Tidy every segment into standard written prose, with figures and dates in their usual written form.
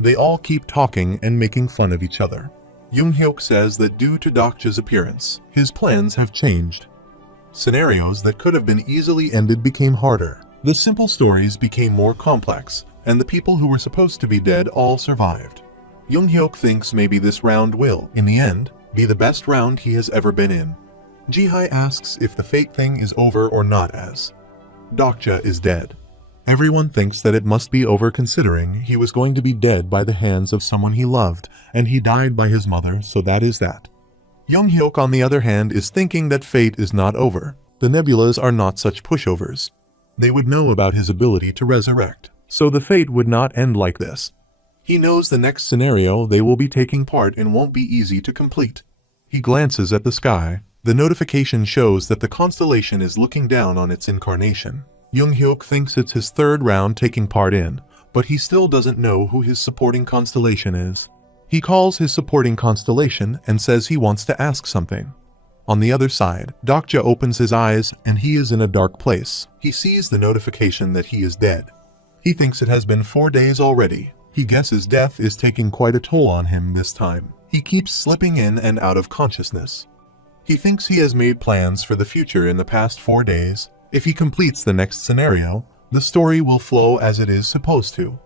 They all keep talking and making fun of each other. Young-hyuk says that due to Dokja's appearance, his plans have changed. Scenarios that could have been easily ended became harder. The simple stories became more complex, and the people who were supposed to be dead all survived. Young-hyuk thinks maybe this round will, in the end, be the best round he has ever been in. Ji-hai asks if the fate thing is over or not, as Dokja is dead. Everyone thinks that it must be over, considering he was going to be dead by the hands of someone he loved, and he died by his mother, so that is that. Young-hyuk, on the other hand, is thinking that fate is not over. The nebulas are not such pushovers. They would know about his ability to resurrect, so the fate would not end like this. He knows the next scenario they will be taking part in won't be easy to complete. He glances at the sky. The notification shows that the constellation is looking down on its incarnation. Young-hyuk thinks it's his third round taking part in, but he still doesn't know who his supporting constellation is. He calls his supporting constellation and says he wants to ask something. On the other side, Dokja opens his eyes and he is in a dark place. He sees the notification that he is dead. He thinks it has been 4 days already. He guesses death is taking quite a toll on him this time. He keeps slipping in and out of consciousness. He thinks he has made plans for the future in the past 4 days. If he completes the next scenario, the story will flow as it is supposed to.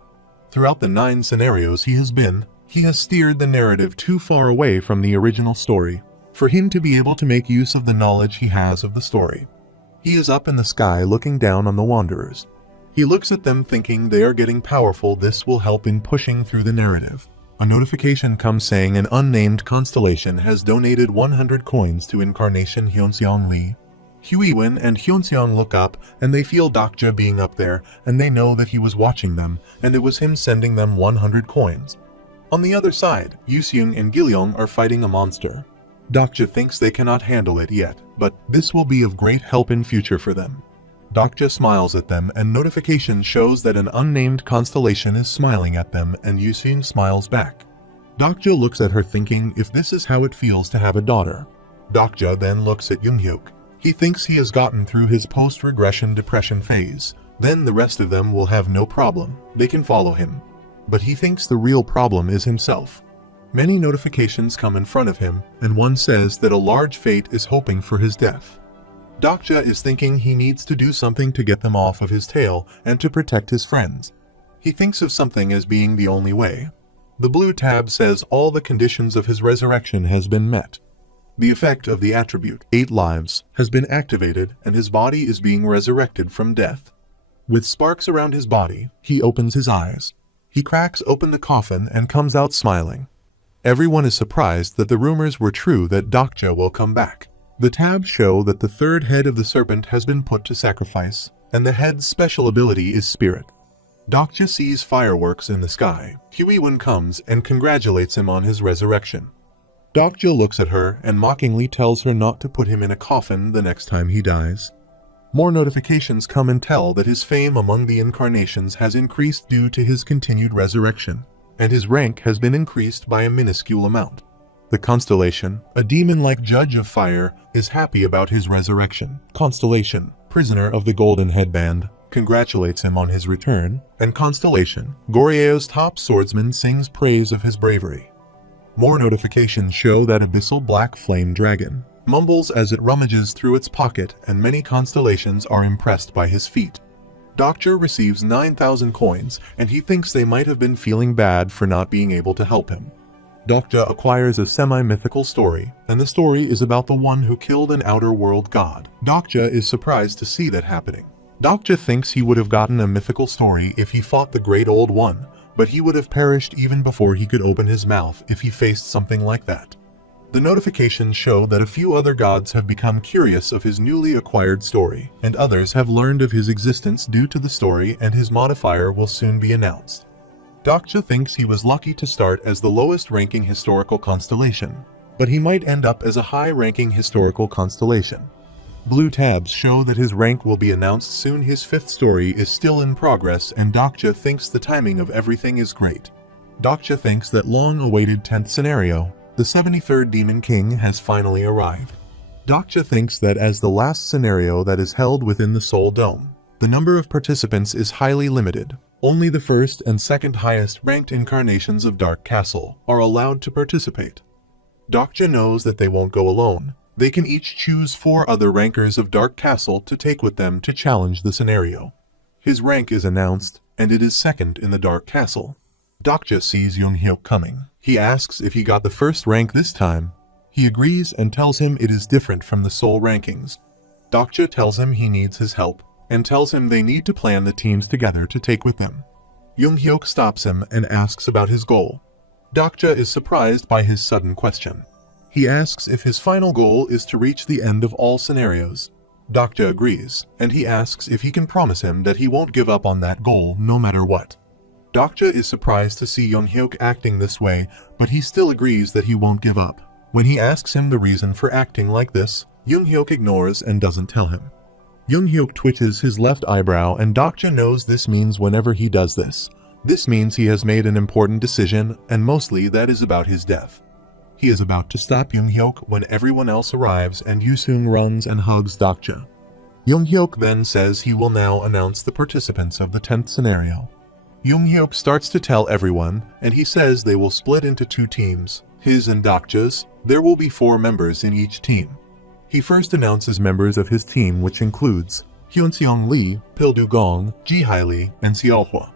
Throughout the 9 scenarios he has steered the narrative too far away from the original story for him to be able to make use of the knowledge he has of the story. He is up in the sky looking down on the wanderers. He looks at them thinking they are getting powerful. This will help in pushing through the narrative. A notification comes saying an unnamed constellation has donated 100 coins to Incarnation Hyunseong Lee. Huiwen and Hyunseong look up and they feel Dokja being up there, and they know that he was watching them and it was him sending them 100 coins. On the other side, Yuseung and Gilyong are fighting a monster. Dokja thinks they cannot handle it yet, but this will be of great help in future for them. Dokja smiles at them and notification shows that an unnamed constellation is smiling at them, and Yuseung smiles back. Dokja looks at her thinking if this is how it feels to have a daughter. Dokja then looks at Young-hyuk. He thinks he has gotten through his post-regression depression phase. Then the rest of them will have no problem. They can follow him. But he thinks the real problem is himself. Many notifications come in front of him, and one says that a large fate is hoping for his death. Dokja is thinking he needs to do something to get them off of his tail and to protect his friends. He thinks of something as being the only way. The blue tab says all the conditions of his resurrection has been met. The effect of the attribute, 8 lives, has been activated and his body is being resurrected from death. With sparks around his body, he opens his eyes. He cracks open the coffin and comes out smiling. Everyone is surprised that the rumors were true that Dokja will come back. The tabs show that the third head of the serpent has been put to sacrifice, and the head's special ability is spirit. Dokja sees fireworks in the sky. Huiwen comes and congratulates him on his resurrection. Dokja looks at her and mockingly tells her not to put him in a coffin the next time he dies. More notifications come and tell that his fame among the incarnations has increased due to his continued resurrection, and his rank has been increased by a minuscule amount. The Constellation, a demon-like judge of fire, is happy about his resurrection. Constellation, prisoner of the golden headband, congratulates him on his return, and Constellation, Goryeo's top swordsman, sings praise of his bravery. More notifications show that abyssal black flame dragon mumbles as it rummages through its pocket, and many constellations are impressed by his feat. Dokja receives 9,000 coins, and he thinks they might have been feeling bad for not being able to help him. Dokja acquires a semi-mythical story, and the story is about the one who killed an outer world god. Dokja is surprised to see that happening. Dokja thinks he would have gotten a mythical story if he fought the Great Old One, but he would have perished even before he could open his mouth if he faced something like that. The notifications show that a few other gods have become curious of his newly acquired story, and others have learned of his existence due to the story, and his modifier will soon be announced. Dokja thinks he was lucky to start as the lowest-ranking historical constellation, but he might end up as a high-ranking historical constellation. Blue tabs show that his rank will be announced soon. His 5th story is still in progress, and Dokja thinks the timing of everything is great. Dokja thinks that long-awaited 10th scenario, the 73rd Demon King, has finally arrived. Dokja thinks that as the last scenario that is held within the Soul Dome, the number of participants is highly limited. Only the first and second highest ranked incarnations of Dark Castle are allowed to participate. Dokja knows that they won't go alone. They can each choose 4 other rankers of Dark Castle to take with them to challenge the scenario. His rank is announced, and it is second in the Dark Castle. Dokja sees Young-hyuk coming. He asks if he got the first rank this time. He agrees and tells him it is different from the Seoul rankings. Dokja tells him he needs his help, and tells him they need to plan the teams together to take with them. Young-hyuk stops him and asks about his goal. Dokja is surprised by his sudden question. He asks if his final goal is to reach the end of all scenarios. Dokja agrees, and he asks if he can promise him that he won't give up on that goal no matter what. Dokja is surprised to see Young-hyuk acting this way, but he still agrees that he won't give up. When he asks him the reason for acting like this, Young-hyuk ignores and doesn't tell him. Young-hyuk twitches his left eyebrow, and Dokja knows this means whenever he does this. This means he has made an important decision, and mostly that is about his death. He is about to stop Young-hyuk when everyone else arrives, and Yoo-seung runs and hugs Dokja. Young-hyuk then says he will now announce the participants of the 10th scenario. Young-hyuk starts to tell everyone, and he says they will split into 2 teams, his and Dokja's. There will be 4 members in each team. He first announces members of his team, which includes Hyunseong Lee, Pildu Gong, Ji-hae Lee, and Seolhwa.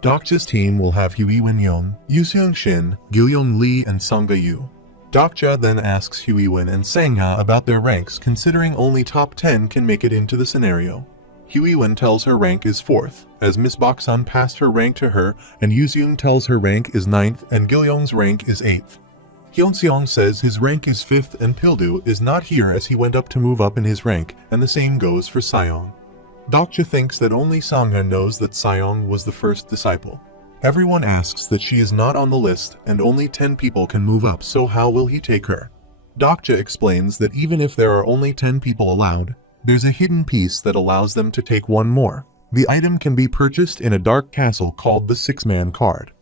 Dokja's team will have Huiwon Young, Yoo-seung Shin, Gilyon Lee, and Sangha Yu. Dokja then asks Huiwon and Sangha about their ranks, considering only top 10 can make it into the scenario. Huiwon tells her rank is 4th, as Miss Baksun passed her rank to her, and Yoo-seung tells her rank is 9th, and Gilyong's rank is 8th. Hyunseong says his rank is 5th, and Pildu is not here as he went up to move up in his rank, and the same goes for Seong. Dokja thinks that only Sangha knows that Seong was the first disciple. Everyone asks that she is not on the list, and only 10 people can move up, so how will he take her? Dokja explains that even if there are only 10 people allowed, there's a hidden piece that allows them to take 1 more. The item can be purchased in a dark castle called the 6-man card.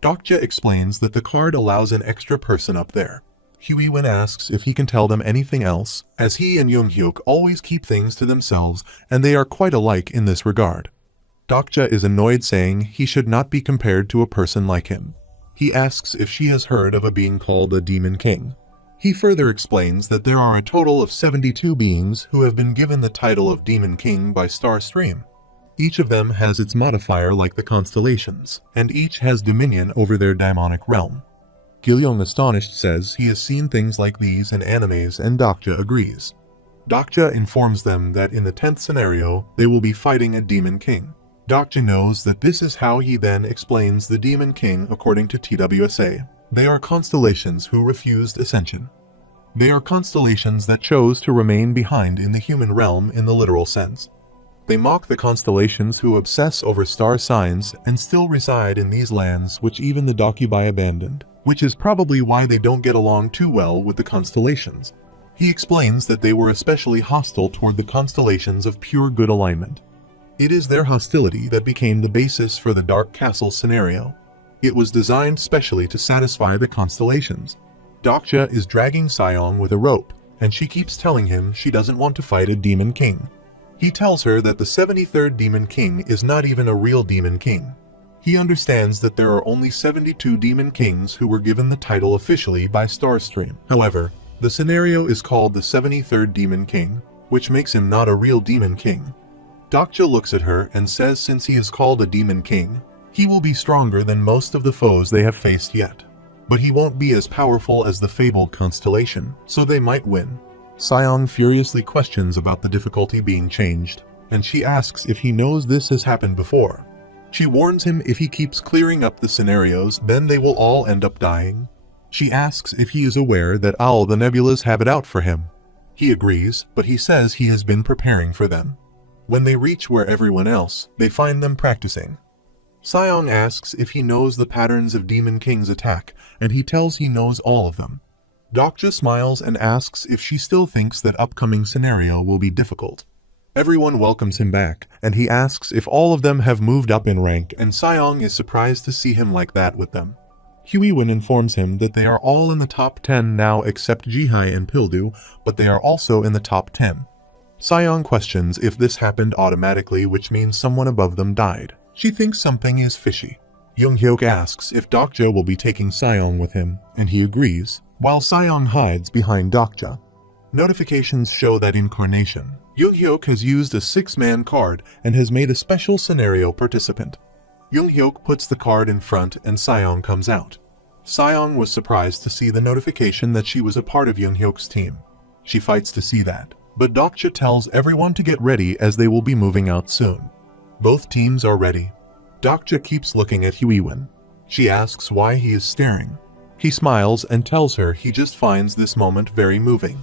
Dokja explains that the card allows an extra person up there. Huiwon asks if he can tell them anything else, as he and Young-hyuk always keep things to themselves, and they are quite alike in this regard. Dokja is annoyed, saying he should not be compared to a person like him. He asks if she has heard of a being called a Demon King. He further explains that there are a total of 72 beings who have been given the title of Demon King by Star Stream. Each of them has its modifier like the constellations, and each has dominion over their daimonic realm. Gilyong, astonished, says he has seen things like these in animes, and Dokja agrees. Dokja informs them that in the 10th scenario, they will be fighting a Demon King. Dokja knows that this is how he then explains the Demon King according to TWSA. They are constellations who refused ascension. They are constellations that chose to remain behind in the human realm in the literal sense. They mock the constellations who obsess over star signs and still reside in these lands which even the Dokubai abandoned, which is probably why they don't get along too well with the constellations. He explains that they were especially hostile toward the constellations of pure good alignment. It is their hostility that became the basis for the Dark Castle scenario. It was designed specially to satisfy the constellations. Dokja is dragging Seong with a rope, and she keeps telling him she doesn't want to fight a Demon King. He tells her that the 73rd Demon King is not even a real Demon King. He understands that there are only 72 Demon Kings who were given the title officially by Starstream. However, the scenario is called the 73rd Demon King, which makes him not a real Demon King. Dokja looks at her and says since he is called a Demon King, he will be stronger than most of the foes they have faced yet. But he won't be as powerful as the fabled Constellation, so they might win. Seong furiously questions about the difficulty being changed, and she asks if he knows this has happened before. She warns him if he keeps clearing up the scenarios, then they will all end up dying. She asks if he is aware that all the nebulas have it out for him. He agrees, but he says he has been preparing for them. When they reach where everyone else, they find them practicing. Seong asks if he knows the patterns of Demon King's attack, and he tells he knows all of them. Dokja smiles and asks if she still thinks that upcoming scenario will be difficult. Everyone welcomes him back, and he asks if all of them have moved up in rank, and Seong is surprised to see him like that with them. Huiwon informs him that they are all in the top 10 now except Ji-hae and Pildu, but they are also in the top 10. Seong questions if this happened automatically, which means someone above them died. She thinks something is fishy. Young-hyuk asks if Dokja will be taking Seong with him, and he agrees, while Seong hides behind Dokja. Notifications show that Incarnation. Young-hyuk has used a 6-man card and has made a special scenario participant. Young-hyuk puts the card in front and Seong comes out. Seong was surprised to see the notification that she was a part of Young-hyuk's team. She fights to see that, but Dokja tells everyone to get ready as they will be moving out soon. Both teams are ready. Dokja keeps looking at Huiwen. She asks why he is staring. He smiles and tells her he just finds this moment very moving.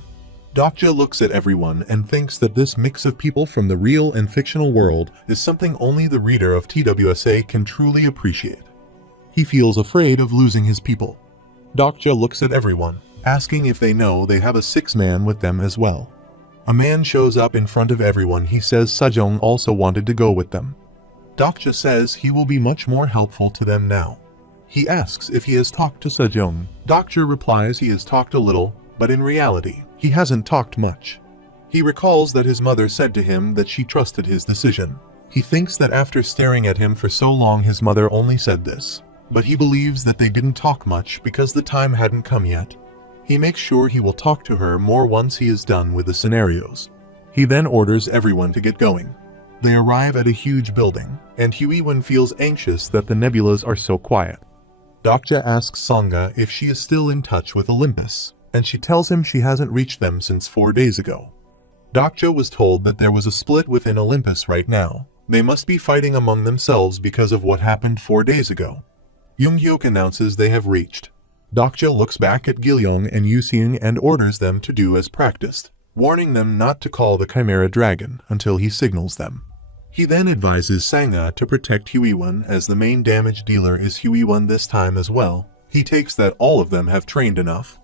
Dokja looks at everyone and thinks that this mix of people from the real and fictional world is something only the reader of TWSA can truly appreciate. He feels afraid of losing his people. Dokja looks at everyone, asking if they know they have a 6-man with them as well. A man shows up in front of everyone. He says Sejong also wanted to go with them. Dokja says he will be much more helpful to them now. He asks if he has talked to Sejong. Dokja replies he has talked a little, but in reality, he hasn't talked much. He recalls that his mother said to him that she trusted his decision. He thinks that after staring at him for so long his mother only said this, but he believes that they didn't talk much because the time hadn't come yet. He makes sure he will talk to her more once he is done with the scenarios. He then orders everyone to get going. They arrive at a huge building, and Huiwen feels anxious that the nebulas are so quiet. Dokja asks Sangha if she is still in touch with Olympus, and she tells him she hasn't reached them since 4 days ago. Dokja was told that there was a split within Olympus right now. They must be fighting among themselves because of what happened 4 days ago. Young-hyuk announces they have reached. Dokja looks back at Gilyong and Yuseung and orders them to do as practiced, warning them not to call the Chimera Dragon until he signals them. He then advises Sangha to protect Huiwen as the main damage dealer is Huiwen this time as well. He takes that all of them have trained enough.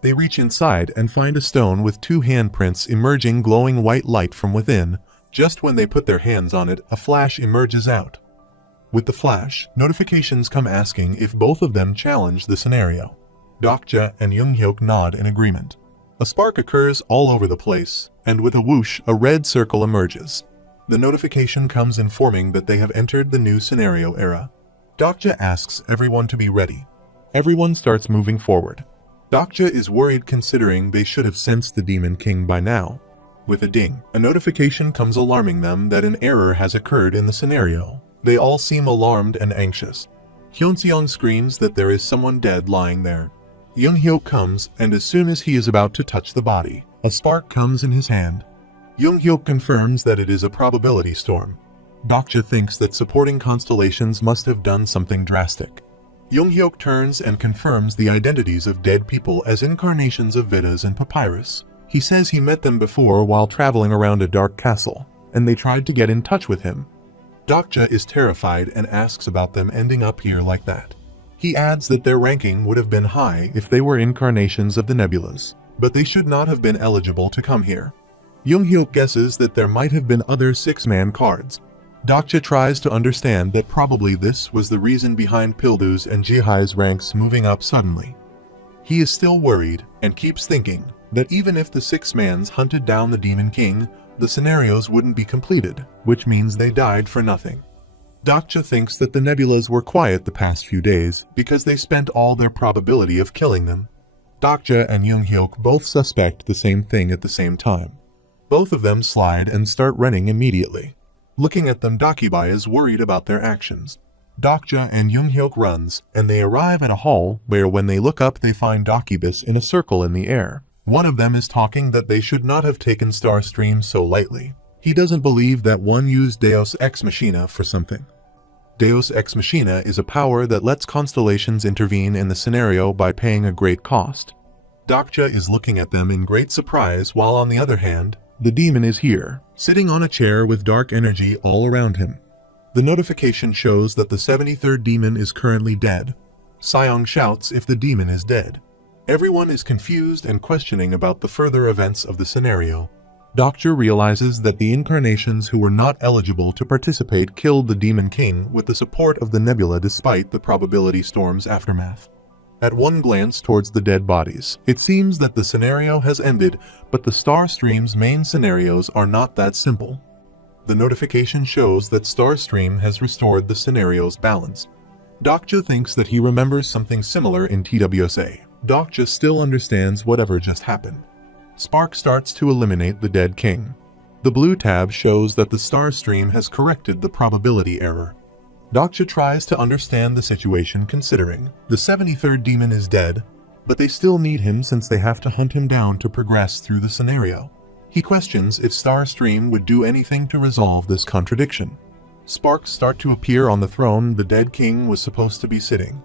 They reach inside and find a stone with 2 handprints emerging glowing white light from within. Just when they put their hands on it, a flash emerges out. With the flash, notifications come asking if both of them challenge the scenario. Dokja and Young-hyuk nod in agreement. A spark occurs all over the place, and with a whoosh, a red circle emerges. The notification comes informing that they have entered the new scenario era. Dokja asks everyone to be ready. Everyone starts moving forward. Dokja is worried considering they should have sensed the Demon King by now. With a ding, a notification comes alarming them that an error has occurred in the scenario. They all seem alarmed and anxious. Hyunseong screams that there is someone dead lying there. Young-hyuk comes, and as soon as he is about to touch the body, a spark comes in his hand. Young-hyuk confirms that it is a probability storm. Dokja thinks that supporting constellations must have done something drastic. Young-hyuk turns and confirms the identities of dead people as incarnations of Vedas and Papyrus. He says he met them before while traveling around a dark castle, and they tried to get in touch with him. Dokja is terrified and asks about them ending up here like that. He adds that their ranking would have been high if they were incarnations of the nebulas, but they should not have been eligible to come here. Young-hyuk guesses that there might have been other 6-man cards. Dokja tries to understand that probably this was the reason behind Pildu's and Jihai's ranks moving up suddenly. He is still worried and keeps thinking that even if the 6-mans hunted down the Demon King, the scenarios wouldn't be completed, which means they died for nothing. Dokja thinks that the nebulas were quiet the past few days because they spent all their probability of killing them. Dokja and Young-hyuk both suspect the same thing at the same time. Both of them slide and start running immediately. Looking at them, Dakibai is worried about their actions. Dokja and Young-hyuk runs, and they arrive at a hall where when they look up they find Dakibus in a circle in the air. One of them is talking that they should not have taken Starstream so lightly. He doesn't believe that one used Deus Ex Machina for something. Deus Ex Machina is a power that lets constellations intervene in the scenario by paying a great cost. Dokja is looking at them in great surprise while on the other hand, the demon is here, sitting on a chair with dark energy all around him. The notification shows that the 73rd demon is currently dead. Seong shouts if the demon is dead. Everyone is confused and questioning about the further events of the scenario. Dokja realizes that the incarnations who were not eligible to participate killed the Demon King with the support of the nebula despite the probability storm's aftermath. At one glance towards the dead bodies, it seems that the scenario has ended, but the Starstream's main scenarios are not that simple. The notification shows that Starstream has restored the scenario's balance. Dokja thinks that he remembers something similar in TWSA. Dokja still understands whatever just happened. Spark starts to eliminate the dead king. The blue tab shows that the Starstream has corrected the probability error. Dokja tries to understand the situation considering the 73rd demon is dead, but they still need him since they have to hunt him down to progress through the scenario. He questions if Starstream would do anything to resolve this contradiction. Sparks start to appear on the throne the dead king was supposed to be sitting.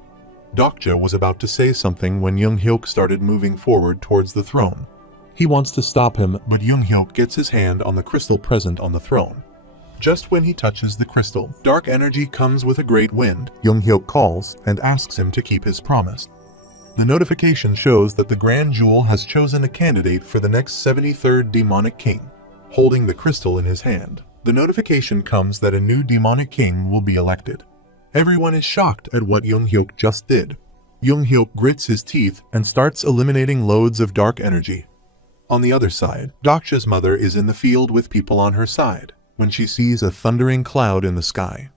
Dokja was about to say something when Young-hyuk started moving forward towards the throne. He wants to stop him, but Young-hyuk gets his hand on the crystal present on the throne. Just when he touches the crystal, dark energy comes with a great wind. Young-hyuk calls and asks him to keep his promise. The notification shows that the Grand Jewel has chosen a candidate for the next 73rd demonic king, holding the crystal in his hand. The notification comes that a new demonic king will be elected. Everyone is shocked at what Young-hyuk just did. Young-hyuk grits his teeth and starts eliminating loads of dark energy. On the other side, Dokja's mother is in the field with people on her side when she sees a thundering cloud in the sky.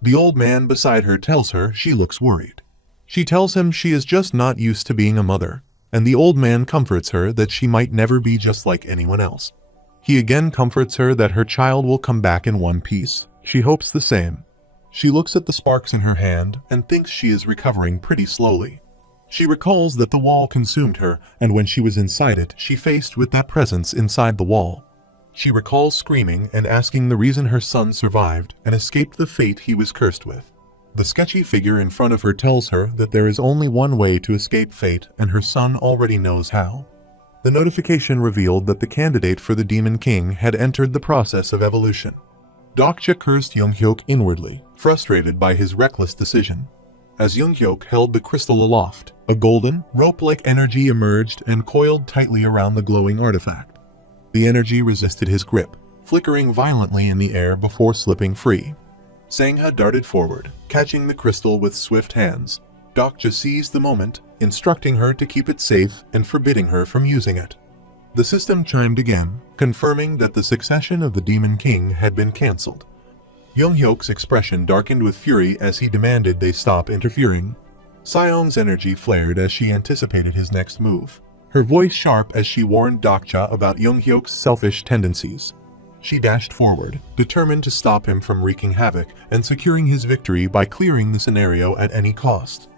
The old man beside her tells her she looks worried. She tells him she is just not used to being a mother, and the old man comforts her that she might never be just like anyone else. He again comforts her that her child will come back in one piece. She hopes the same. She looks at the sparks in her hand and thinks she is recovering pretty slowly. She recalls that the wall consumed her, and when she was inside it, she faced with that presence inside the wall. She recalls screaming and asking the reason her son survived and escaped the fate he was cursed with. The sketchy figure in front of her tells her that there is only one way to escape fate, and her son already knows how. The notification revealed that the candidate for the Demon King had entered the process of evolution. Dokja cursed Young-hyuk inwardly, frustrated by his reckless decision. As Young-hyuk held the crystal aloft, a golden, rope-like energy emerged and coiled tightly around the glowing artifact. The energy resisted his grip, flickering violently in the air before slipping free. Sangha darted forward, catching the crystal with swift hands. Dokja seized the moment, instructing her to keep it safe and forbidding her from using it. The system chimed again, confirming that the succession of the Demon King had been cancelled. Young-hyuk's expression darkened with fury as he demanded they stop interfering. Sion's energy flared as she anticipated his next move, her voice sharp as she warned Dokja about Young-hyuk's selfish tendencies. She dashed forward, determined to stop him from wreaking havoc and securing his victory by clearing the scenario at any cost.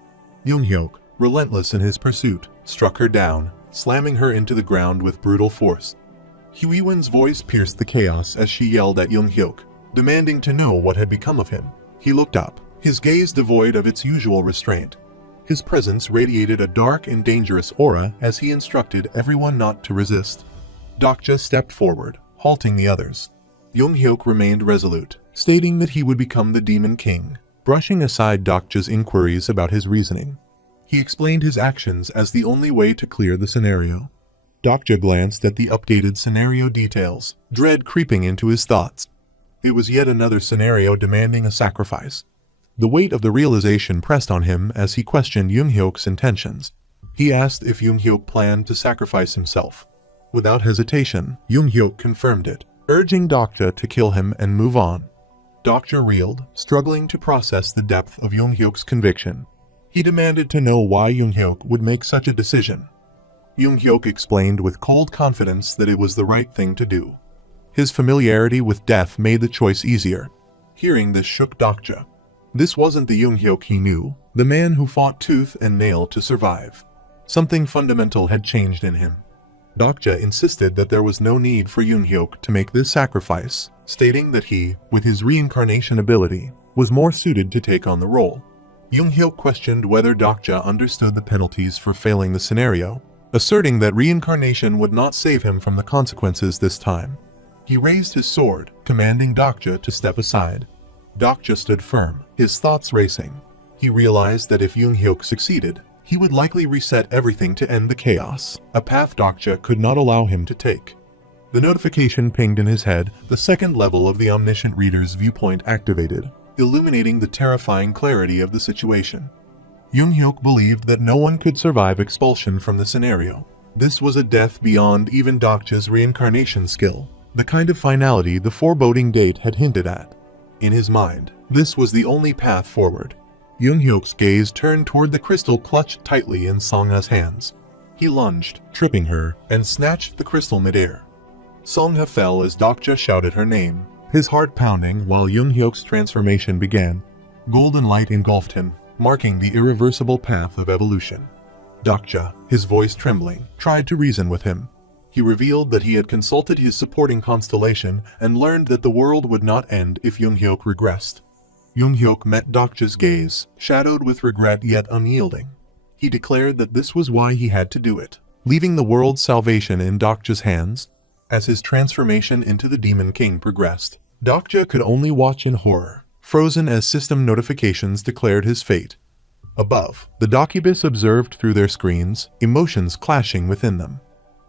Young-hyuk, relentless in his pursuit, struck her down, slamming her into the ground with brutal force. Huiwen's voice pierced the chaos as she yelled at Young-hyuk, demanding to know what had become of him. He looked up, his gaze devoid of its usual restraint. His presence radiated a dark and dangerous aura as he instructed everyone not to resist. Dokja stepped forward, halting the others. Young-hyuk remained resolute, stating that he would become the Demon King, brushing aside Dokja's inquiries about his reasoning. He explained his actions as the only way to clear the scenario. Dokja glanced at the updated scenario details, dread creeping into his thoughts. It was yet another scenario demanding a sacrifice. The weight of the realization pressed on him as he questioned Young-hyuk's intentions. He asked if Young-hyuk planned to sacrifice himself. Without hesitation, Young-hyuk confirmed it, urging Dokja to kill him and move on. Dokja reeled, struggling to process the depth of Young-hyuk's conviction. He demanded to know why Young-hyuk would make such a decision. Young-hyuk explained with cold confidence that it was the right thing to do. His familiarity with death made the choice easier. Hearing this shook Dokja. This wasn't the Young-hyuk he knew, the man who fought tooth and nail to survive. Something fundamental had changed in him. Dokja insisted that there was no need for Young-hyuk to make this sacrifice, stating that he, with his reincarnation ability, was more suited to take on the role. Young-hyuk questioned whether Dokja understood the penalties for failing the scenario, asserting that reincarnation would not save him from the consequences this time. He raised his sword, commanding Dokja to step aside. Dokja stood firm, his thoughts racing. He realized that if Young-hyuk succeeded, he would likely reset everything to end the chaos, a path Dokja could not allow him to take. The notification pinged in his head, the second level of the Omniscient Reader's viewpoint activated, illuminating the terrifying clarity of the situation. Young-hyuk believed that no one could survive expulsion from the scenario. This was a death beyond even Dokja's reincarnation skill. the kind of finality the foreboding date had hinted at. In his mind, this was the only path forward. Young-hyuk's gaze turned toward the crystal clutched tightly in Song-ha's hands. He lunged, tripping her, and snatched the crystal midair. Song-ha fell as Dokja shouted her name, his heart pounding while Young-hyuk's transformation began. Golden light engulfed him, marking the irreversible path of evolution. Dokja, his voice trembling, tried to reason with him. He revealed that he had consulted his supporting constellation and learned that the world would not end if Young-hyuk regressed. Young-hyuk met Dokja's gaze, shadowed with regret yet unyielding. He declared that this was why he had to do it, leaving the world's salvation in Dokja's hands. As his transformation into the Demon King progressed, Dokja could only watch in horror, frozen as system notifications declared his fate. Above, the Dokubus observed through their screens, emotions clashing within them.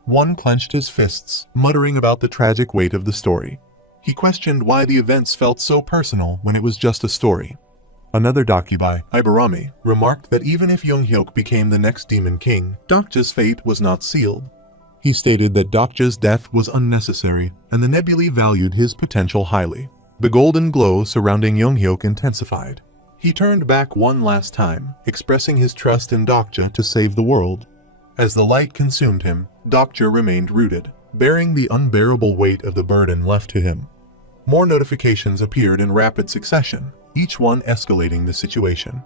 One clenched his fists, muttering about the tragic weight of the story. He questioned why the events felt so personal when it was just a story. Another Dokubai, Ibarami, remarked that even if Young-hyuk became the next Demon King, Dokja's fate was not sealed. He stated that Dokja's death was unnecessary, and the Nebulae valued his potential highly. The golden glow surrounding Young-hyuk intensified. He turned back one last time, expressing his trust in Dokja to save the world. As the light consumed him, Dokja remained rooted, bearing the unbearable weight of the burden left to him. More notifications appeared in rapid succession, each one escalating the situation.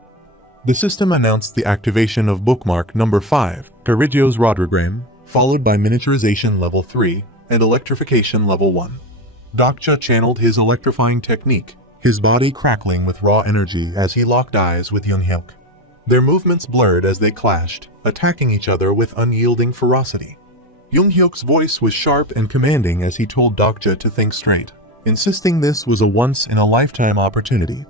The system announced the activation of bookmark number 5, Corrigio's Rodrigram, followed by miniaturization level 3 and electrification level 1. Dokja channeled his electrifying technique, his body crackling with raw energy as he locked eyes with Young-hyuk. Their movements blurred as they clashed, attacking each other with unyielding ferocity. Young-hyuk's voice was sharp and commanding as he told Dokja to think straight, insisting this was a once-in-a-lifetime opportunity.